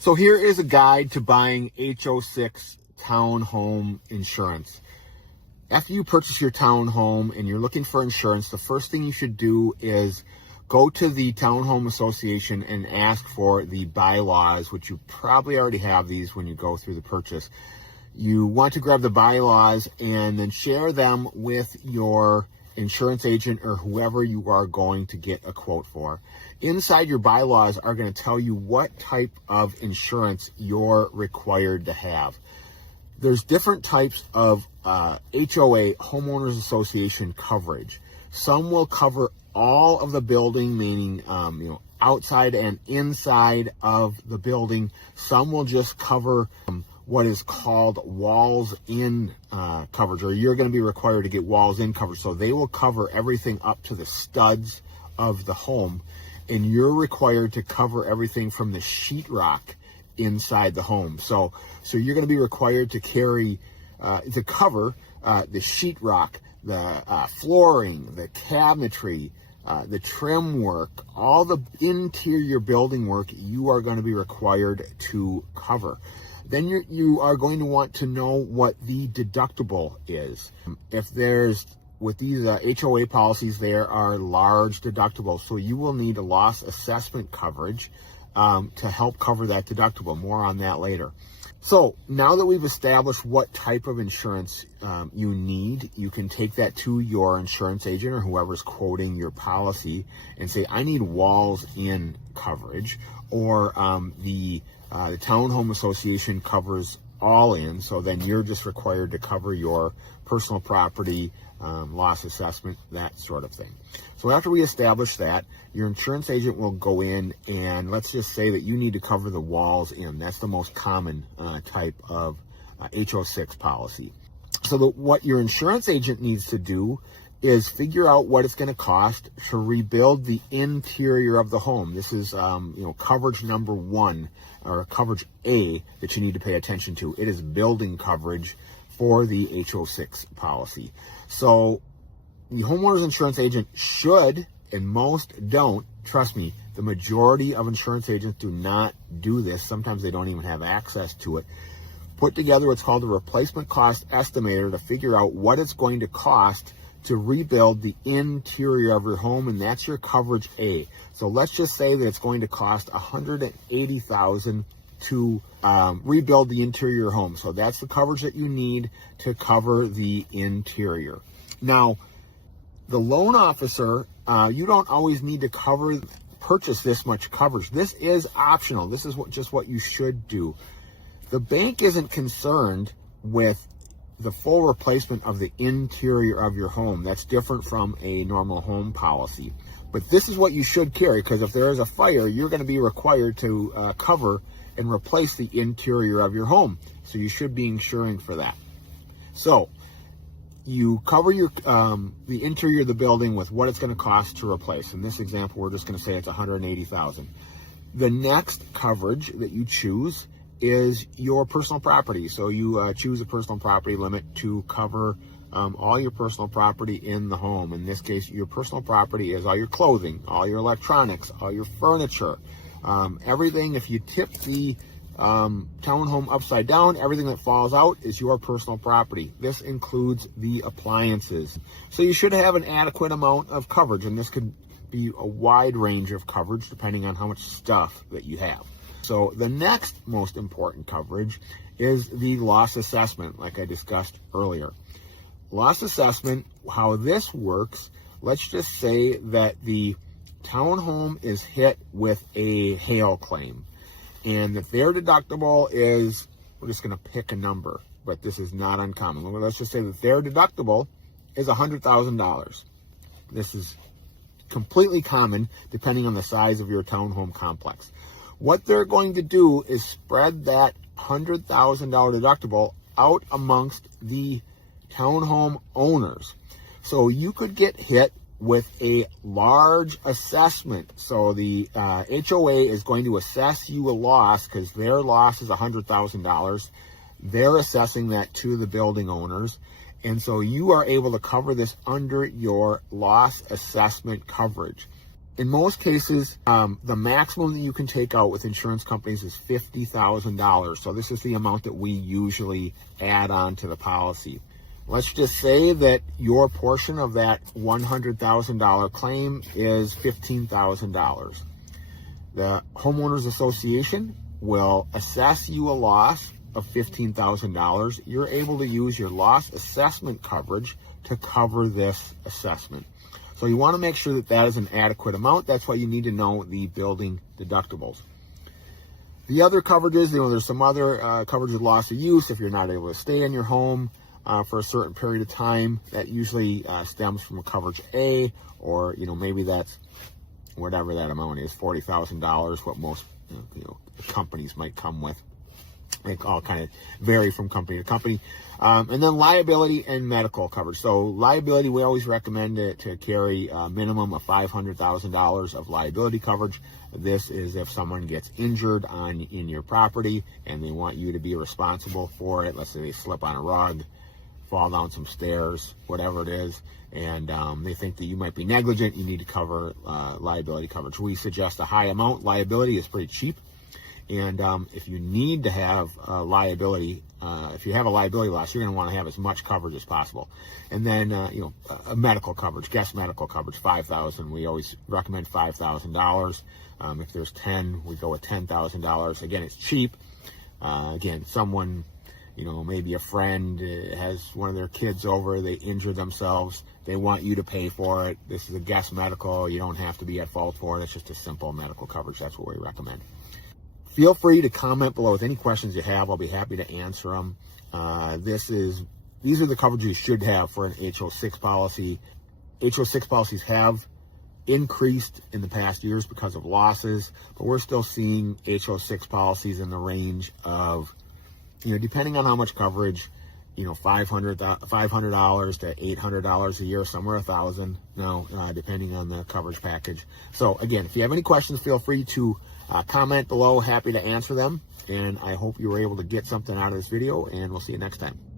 So here is a guide to buying HO6 townhome insurance. After you purchase your townhome and you're looking for insurance, the first thing you should do is go to the Townhome Association and ask for the bylaws, which you probably already have these when you go through the purchase. You want to grab the bylaws and then share them with your insurance agent or whoever you are going to get a quote for. Inside your bylaws are going to tell you what type of insurance you're required to have. There's different types of HOA, Homeowners Association coverage. Some will cover all of the building, meaning outside and inside of the building. Some will just cover what is called walls in coverage, or you're going to be required to get walls in coverage. So they will cover everything up to the studs of the home, and you're required to cover everything from the sheetrock inside the home. So you're going to be required to carry, to cover the sheetrock, the flooring, the cabinetry, the trim work, all the interior building work you are going to be required to cover. Then you are going to want to know what the deductible is. If there's, with these HOA policies, there are large deductibles, so you will need a loss assessment coverage to help cover that deductible. More on that later. So now that we've established what type of insurance you need, you can take that to your insurance agent or whoever's quoting your policy and say, I need walls in coverage, or the Townhome Association covers all in, so then you're just required to cover your personal property, loss assessment, that sort of thing. So after we establish that, your insurance agent will go in and let's just say that you need to cover the walls in. That's the most common type of HO6 policy. So what your insurance agent needs to do is figure out what it's going to cost to rebuild the interior of the home. This is coverage number one, or coverage A, that you need to pay attention to. It is building coverage for the HO6 policy. So the homeowner's insurance agent should, and most don't, trust me, the majority of insurance agents do not do this. Sometimes they don't even have access to it. Put together what's called a replacement cost estimator to figure out what it's going to cost to rebuild the interior of your home, and that's your coverage A. So let's just say that it's going to cost $180,000 to rebuild the interior of your home. So that's the coverage that you need to cover the interior. Now, the loan officer, you don't always need to purchase this much coverage. This is optional. This is just what you should do. The bank isn't concerned with the full replacement of the interior of your home. That's different from a normal home policy. But this is what you should carry, because if there is a fire, you're going to be required to cover and replace the interior of your home. So you should be insuring for that. So you cover your the interior of the building with what it's going to cost to replace. In this example, we're just going to say it's $180,000. The next coverage that you choose is your personal property. So you choose a personal property limit to cover all your personal property in the home. In this case, your personal property is all your clothing, all your electronics, all your furniture, everything. If you tip the townhome upside down, everything that falls out is your personal property. This includes the appliances. So you should have an adequate amount of coverage, and this could be a wide range of coverage depending on how much stuff that you have. So the next most important coverage is the loss assessment, like I discussed earlier. Loss assessment, how this works, let's just say that the townhome is hit with a hail claim and that their deductible is, we're just going to pick a number, but this is not uncommon. Let's just say that their deductible is $100,000. This is completely common depending on the size of your townhome complex. What they're going to do is spread that $100,000 deductible out amongst the townhome owners. So you could get hit with a large assessment. So the HOA is going to assess you a loss because their loss is $100,000. They're assessing that to the building owners. And so you are able to cover this under your loss assessment coverage. In most cases, the maximum that you can take out with insurance companies is $50,000. So this is the amount that we usually add on to the policy. Let's just say that your portion of that $100,000 claim is $15,000. The Homeowners Association will assess you a loss of $15,000. You're able to use your loss assessment coverage to cover this assessment. So you want to make sure that that is an adequate amount. That's why you need to know the building deductibles. The other coverages, there's some other coverage of loss of use. If you're not able to stay in your home for a certain period of time, that usually stems from a coverage A, or maybe that's whatever that amount is, $40,000, what most companies might come with. They all kind of vary from company to company. And then liability and medical coverage. So liability, we always recommend to carry a minimum of $500,000 of liability coverage. This is if someone gets injured in your property and they want you to be responsible for it. Let's say they slip on a rug, fall down some stairs, whatever it is, and they think that you might be negligent. You need to cover liability coverage. We suggest a high amount. Liability is pretty cheap. And if you need to have liability, if you have a liability loss, you're going to want to have as much coverage as possible. And then, a medical coverage, guest medical coverage, $5,000. We always recommend $5,000. If there's 10, we go with $10,000. Again, it's cheap. Again, someone, maybe a friend has one of their kids over, they injure themselves, they want you to pay for it. This is a guest medical. You don't have to be at fault for it. It's just a simple medical coverage. That's what we recommend. Feel free to comment below with any questions you have. I'll be happy to answer them. These are the coverages you should have for an HO6 policy. HO6 policies have increased in the past years because of losses, but we're still seeing HO6 policies in the range of, depending on how much coverage, $500 to $800 a year, somewhere $1,000 now, depending on the coverage package. So again, if you have any questions, feel free to comment below. Happy to answer them. And I hope you were able to get something out of this video, and we'll see you next time.